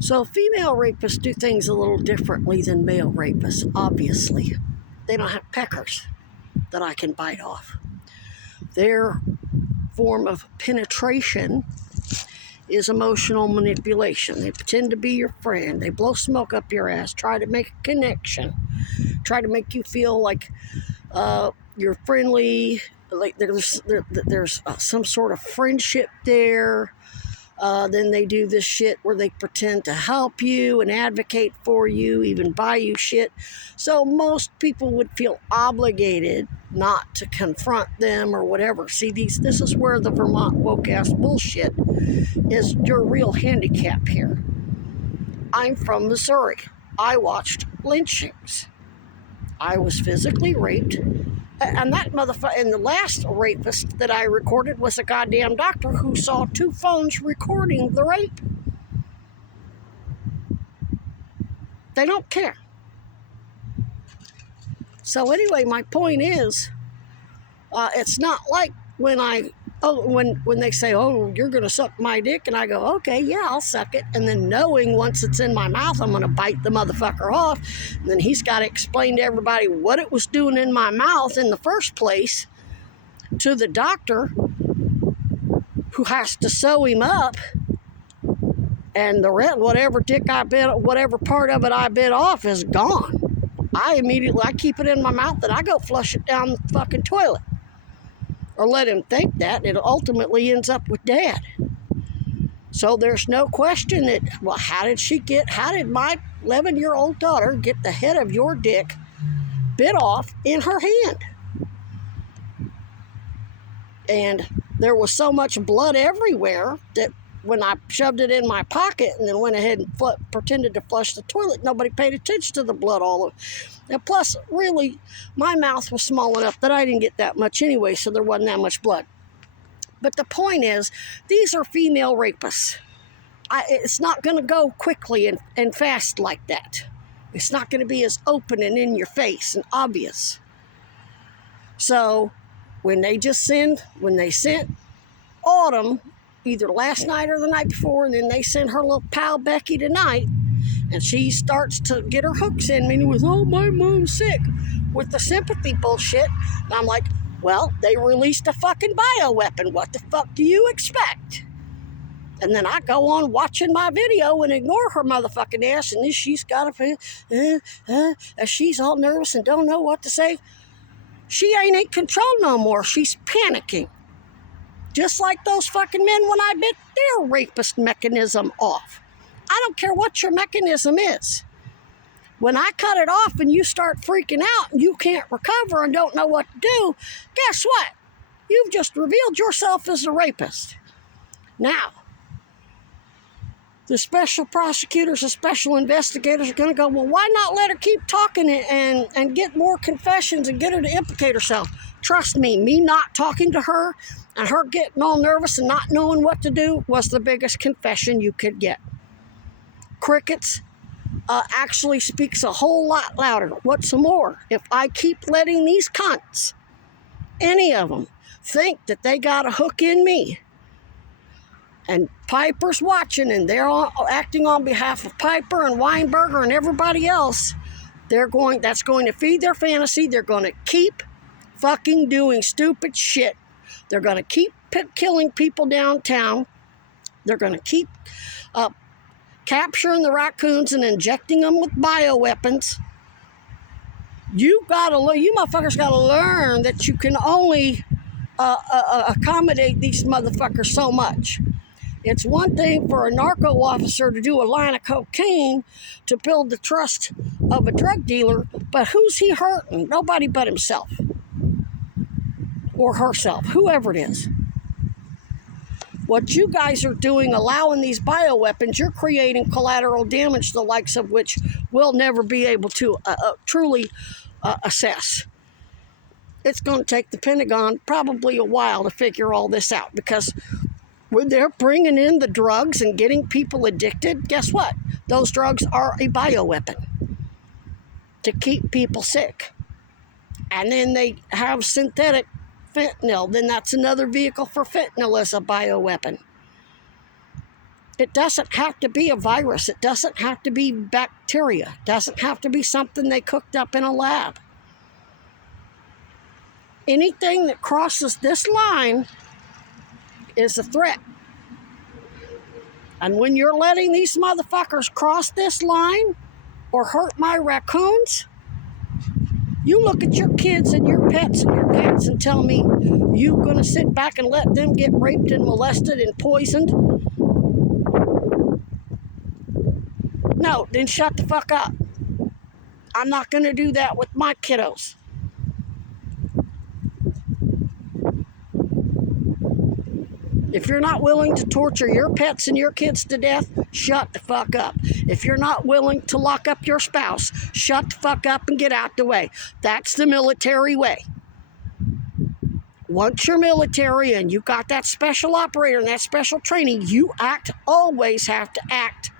So female rapists do things a little differently than male rapists, obviously. They don't have peckers that I can bite off. Their form of penetration is emotional manipulation. They pretend to be your friend. They blow smoke up your ass, try to make a connection, try to make you feel like you're friendly, like there's some sort of friendship there. Then they do this shit where they pretend to help you and advocate for you, even buy you shit. So most people would feel obligated not to confront them or whatever. See, this is where the Vermont woke-ass bullshit is your real handicap here. I'm from Missouri. I watched lynchings. I was physically raped. And that motherfucker, and the last rapist that I recorded was a goddamn doctor who saw 2 phones recording the rape. They don't care. So anyway, my point is, it's not like when they say, oh, you're going to suck my dick, and I go, okay, yeah, I'll suck it. And then knowing once it's in my mouth, I'm going to bite the motherfucker off. And then he's got to explain to everybody what it was doing in my mouth in the first place to the doctor who has to sew him up. And the rest, whatever part of it I bit off is gone. I keep it in my mouth and I go flush it down the fucking toilet. Or let him think that, and it ultimately ends up with Dad. So there's no question that, well, how did my 11-year-old daughter get the head of your dick bit off in her hand? And there was so much blood everywhere that when I shoved it in my pocket and then went ahead and pretended to flush the toilet, nobody paid attention to the blood all over. And plus, really, my mouth was small enough that I didn't get that much anyway, so there wasn't that much blood. But the point is, these are female rapists. It's not going to go quickly and fast like that. It's not going to be as open and in your face and obvious. So when they sent Autumn, either last night or the night before, and then they send her little pal Becky tonight, and she starts to get her hooks in me with, oh, my mom's sick, with the sympathy bullshit. And I'm like, well, they released a fucking bioweapon. What the fuck do you expect? And then I go on watching my video and ignore her motherfucking ass, and then she's got she's all nervous and don't know what to say. She ain't in control no more. She's panicking. Just like those fucking men when I bit their rapist mechanism off. I don't care what your mechanism is. When I cut it off and you start freaking out and you can't recover and don't know what to do, guess what? You've just revealed yourself as a rapist. Now, the special prosecutors and special investigators are going to go, well, why not let her keep talking and get more confessions and get her to implicate herself? Trust me not talking to her and her getting all nervous and not knowing what to do was the biggest confession you could get. Crickets actually speaks a whole lot louder. What's more, if I keep letting these cunts, any of them, think that they got a hook in me, and Piper's watching and they're acting on behalf of Piper and Weinberger and everybody else, that's going to feed their fantasy. They're going to keep fucking doing stupid shit. They're going to keep killing people downtown. They're going to keep capturing the raccoons and injecting them with bioweapons. You motherfuckers got to learn that you can only accommodate these motherfuckers so much. It's one thing for a narco officer to do a line of cocaine to build the trust of a drug dealer, but who's he hurting? Nobody but himself. Or herself, whoever it is. What you guys are doing, allowing these bioweapons, you're creating collateral damage, the likes of which we'll never be able to truly assess. It's going to take the Pentagon probably a while to figure all this out, because when they're bringing in the drugs and getting people addicted, guess what? Those drugs are a bioweapon to keep people sick. And then they have synthetic fentanyl. Then that's another vehicle for fentanyl as a bioweapon. It doesn't have to be a virus. It doesn't have to be bacteria. It doesn't have to be something they cooked up in a lab. Anything that crosses this line is a threat. And when you're letting these motherfuckers cross this line or hurt my raccoons, you look at your kids and your pets and tell me you gonna sit back and let them get raped and molested and poisoned? No, then shut the fuck up. I'm not gonna do that with my kiddos. If you're not willing to torture your pets and your kids to death, shut the fuck up. If you're not willing to lock up your spouse, shut the fuck up and get out the way. That's the military way. Once you're military and you got that special operator and that special training, you always have to act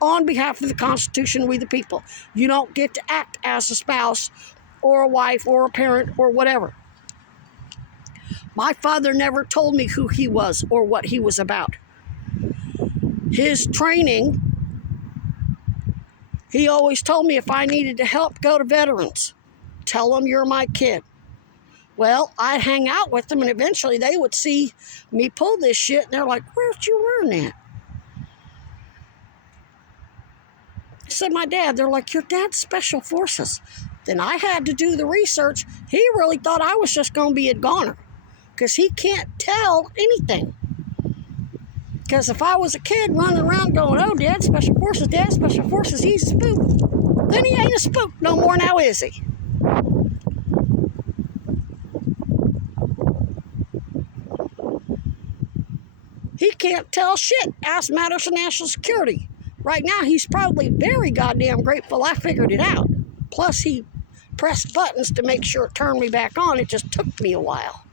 on behalf of the Constitution, we the people. You don't get to act as a spouse or a wife or a parent or whatever. My father never told me who he was or what he was about. His training, he always told me if I needed to help, go to veterans. Tell them you're my kid. Well, I'd hang out with them, and eventually they would see me pull this shit, and they're like, where'd you learn that? I said, my dad. They're like, your dad's Special Forces. Then I had to do the research. He really thought I was just going to be a goner, because he can't tell anything. Because if I was a kid running around going, oh, Dad's Special Forces, Dad's Special Forces, he's a spook. Then he ain't a spook no more now, is he? He can't tell shit. Ask matters of national security. Right now, he's probably very goddamn grateful I figured it out. Plus, he pressed buttons to make sure it turned me back on. It just took me a while.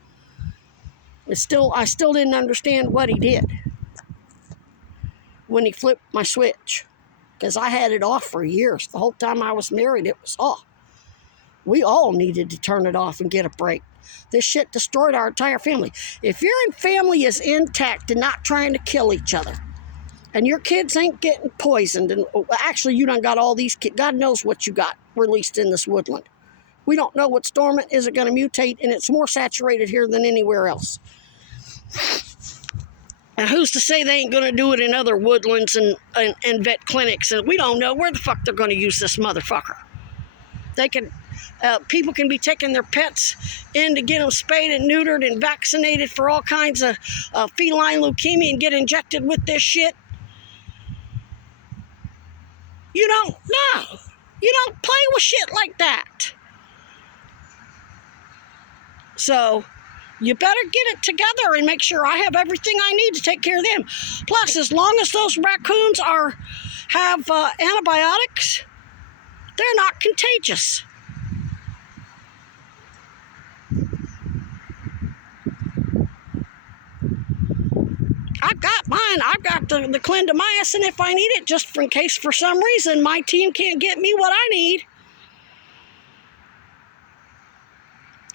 I still didn't understand what he did when he flipped my switch, because I had it off for years. The whole time I was married, it was off. We all needed to turn it off and get a break. This shit destroyed our entire family. If your family is intact and not trying to kill each other, and your kids ain't getting poisoned, and actually you done got all these kids, God knows what you got released in this woodland. We don't know what's dormant. Is it going to mutate? And it's more saturated here than anywhere else. And who's to say they ain't going to do it in other woodlands and vet clinics? And we don't know where the fuck they're going to use this motherfucker. They can, people can be taking their pets in to get them spayed and neutered and vaccinated for all kinds of feline leukemia and get injected with this shit. You don't know. You don't play with shit like that. So you better get it together and make sure I have everything I need to take care of them. Plus, as long as those raccoons have antibiotics, they're not contagious. I've got mine. I've got the clindamycin if I need it, just in case for some reason my team can't get me what I need.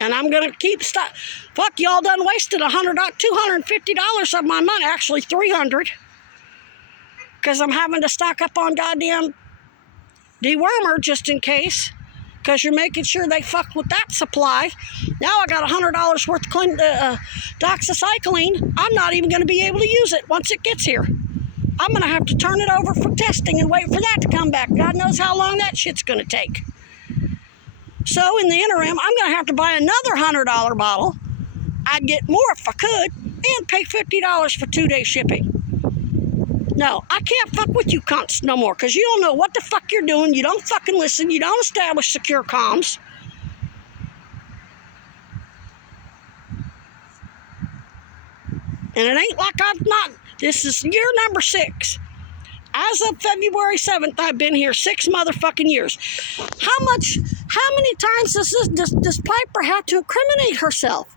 And I'm going to keep stock. Fuck, y'all done wasted $250 of my money. Actually, $300. Because I'm having to stock up on goddamn dewormer just in case. Because you're making sure they fuck with that supply. Now I got $100 worth of doxycycline. I'm not even going to be able to use it once it gets here. I'm going to have to turn it over for testing and wait for that to come back. God knows how long that shit's going to take. So in the interim, I'm going to have to buy another $100 bottle. I'd get more if I could, and pay $50 for 2-day shipping. No, I can't fuck with you cunts no more, because you don't know what the fuck you're doing. You don't fucking listen. You don't establish secure comms. And it ain't like I've not. This is year number 6. As of February 7th, I've been here 6 motherfucking years. How many times does this Piper have to incriminate herself?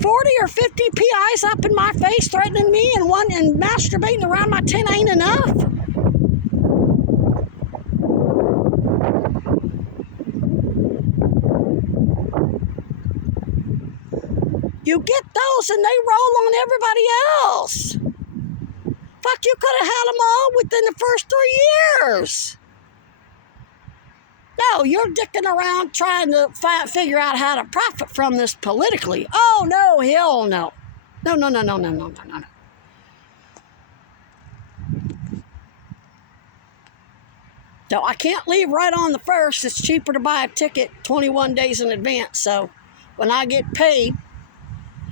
40 or 50 PIs up in my face threatening me and masturbating around my tent ain't enough. You get those and they roll on everybody else. Fuck, you could have had them all within the first 3 years. No, you're dicking around trying to figure out how to profit from this politically. Oh, no, hell no. No, no, no, no, no, no, no, no. So I can't leave right on the 1st. It's cheaper to buy a ticket 21 days in advance. So when I get paid,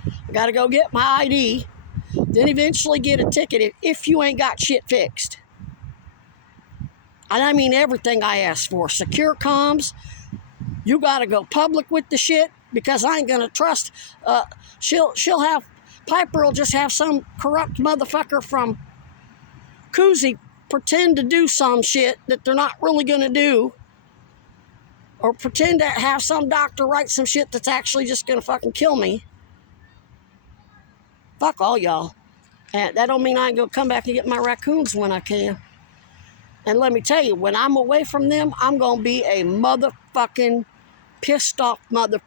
I got to go get my ID, then eventually get a ticket if you ain't got shit fixed. And I mean everything I asked for. Secure comms. You got to go public with the shit because I ain't going to trust. She'll have, Piper will just have some corrupt motherfucker from Koozie pretend to do some shit that they're not really going to do. Or pretend to have some doctor write some shit that's actually just going to fucking kill me. Fuck all y'all. And that don't mean I ain't going to come back and get my raccoons when I can. And let me tell you, when I'm away from them, I'm going to be a motherfucking pissed off motherfucker.